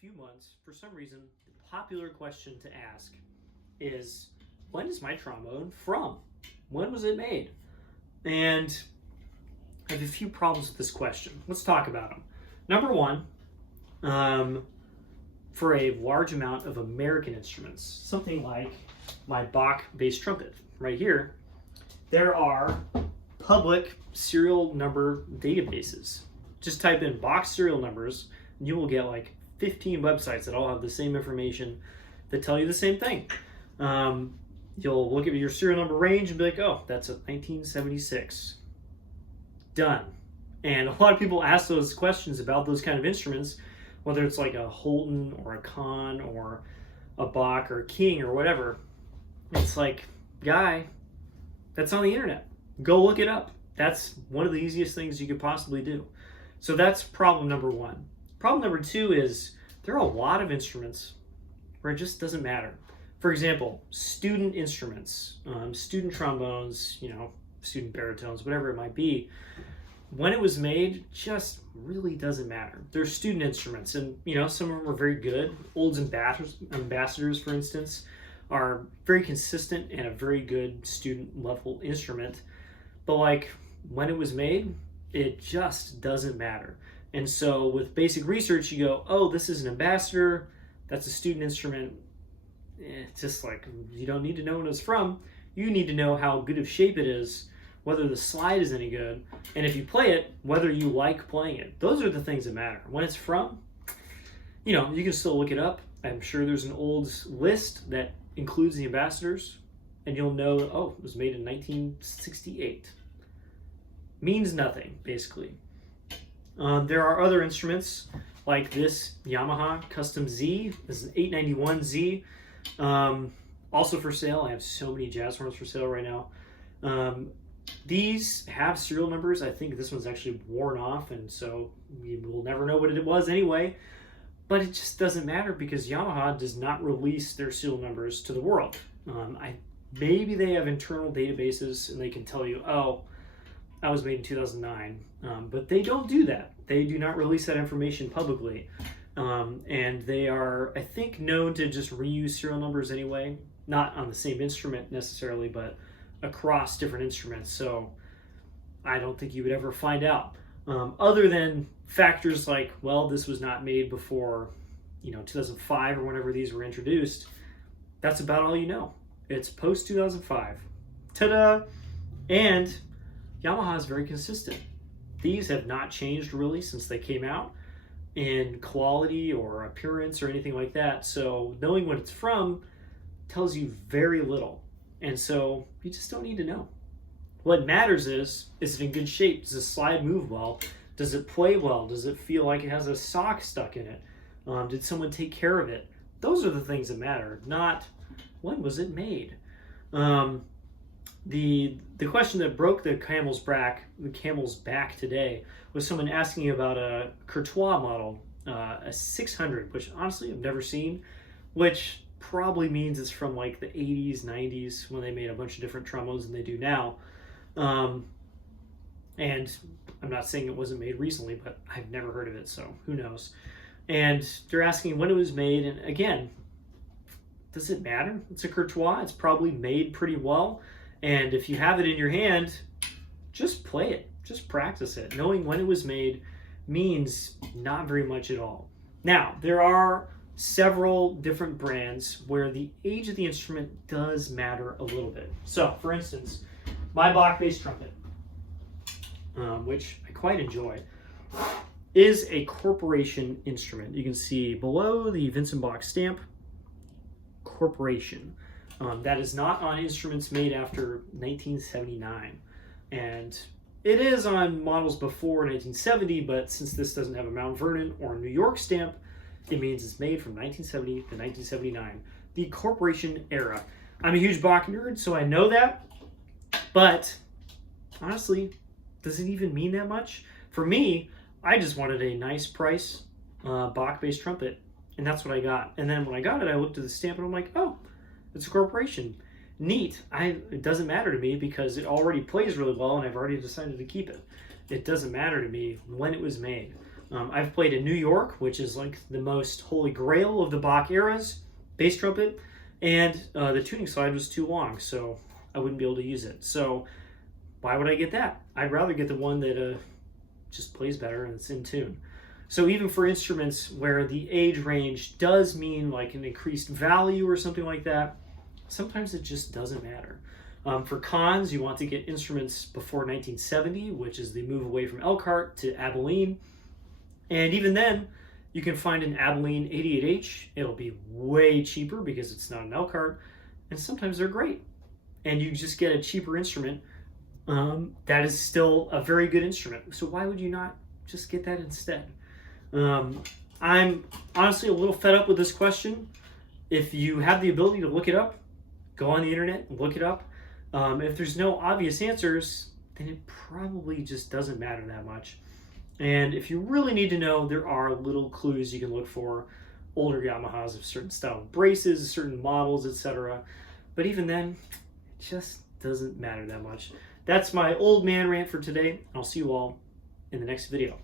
few months, for some reason, the popular question to ask is, when is my trombone from? When was it made? And I have a few problems with this question. Let's talk about them. Number one, for a large amount of American instruments, something like my Bach bass trumpet right here, there are public serial number databases. Just type in Bach serial numbers, and you will get like 15 websites that all have the same information that tell you the same thing. You'll look at your serial number range and be like, oh, that's a 1976. Done. And a lot of people ask those questions about those kind of instruments, whether it's like a Holton or a Kahn or a Bach or a King or whatever. It's like, guy, that's on the internet. Go look it up. That's one of the easiest things you could possibly do. So that's problem number one. Problem number two is there are a lot of instruments where it just doesn't matter. For example, student instruments, student trombones, student baritones, whatever it might be. When it was made, just really doesn't matter. They're student instruments, and some of them are very good. Olds ambassadors, for instance, are very consistent and a very good student level instrument. But like when it was made, it just doesn't matter. And so with basic research, you go, oh, this is an ambassador, that's a student instrument. It's just like, you don't need to know when it's from. You need to know how good of shape it is, whether the slide is any good, and if you play it, whether you like playing it. Those are the things that matter. When it's from, you can still look it up. I'm sure there's an olds list that includes the ambassadors, and you'll know, oh, it was made in 1968. Means nothing, basically. There are other instruments like this Yamaha Custom Z. This is an 891Z. Also for sale. I have so many jazz horns for sale right now. These have serial numbers. I think this one's actually worn off, and so we will never know what it was anyway. But it just doesn't matter because Yamaha does not release their serial numbers to the world. Maybe they have internal databases and they can tell you, oh, that was made in 2009. But they don't do that. They do not release that information publicly. And they are, I think, known to just reuse serial numbers anyway. Not on the same instrument necessarily, but across different instruments. So I don't think you would ever find out. Other than factors like, well, this was not made before 2005 or whenever these were introduced. That's about all you know. It's post 2005. Ta-da! And Yamaha is very consistent. These have not changed really since they came out in quality or appearance or anything like that. So knowing what it's from tells you very little. And so you just don't need to know. What matters is it in good shape? Does the slide move well? Does it play well? Does it feel like it has a sock stuck in it? Did someone take care of it? Those are the things that matter, not when was it made. The question that broke the camel's back today was someone asking about a Courtois model, a 600, which honestly I've never seen, which probably means it's from like the 80s, 90s when they made a bunch of different trombones than they do now. And I'm not saying it wasn't made recently, but I've never heard of it, so who knows. And they're asking when it was made, and again, does it matter? It's a Courtois. It's probably made pretty well. And if you have it in your hand, just play it. Just practice it. Knowing when it was made means not very much at all. Now, there are several different brands where the age of the instrument does matter a little bit. So, for instance, my Bach bass trumpet, which I quite enjoy, is a corporation instrument. You can see below the Vincent Bach stamp, corporation. That is not on instruments made after 1979. And it is on models before 1970, but since this doesn't have a Mount Vernon or a New York stamp, it means it's made from 1970 to 1979, the corporation era. I'm a huge Bach nerd, so I know that, but honestly, does it even mean that much? For me, I just wanted a nice price Bach bass trumpet, and that's what I got. And then when I got it, I looked at the stamp and I'm like, oh, it's a corporation. Neat. It doesn't matter to me because it already plays really well and I've already decided to keep it. It doesn't matter to me when it was made. I've played a New York, which is like the most holy grail of the Bach eras, bass trumpet, and the tuning slide was too long, so I wouldn't be able to use it. So why would I get that? I'd rather get the one that just plays better and it's in tune. So even for instruments where the age range does mean like an increased value or something like that, sometimes it just doesn't matter. For cons, you want to get instruments before 1970, which is the move away from Elkhart to Abilene. And even then, you can find an Abilene 88H. It'll be way cheaper because it's not an Elkhart, and sometimes they're great. And you just get a cheaper instrument that is still a very good instrument. So why would you not just get that instead? I'm honestly a little fed up with this question. If you have the ability to look it up, go on the internet and look it up. If there's no obvious answers, then it probably just doesn't matter that much. And if you really need to know, there are little clues you can look for. Older Yamahas of certain style braces, certain models, etc. But even then, it just doesn't matter that much. That's my old man rant for today. I'll see you all in the next video.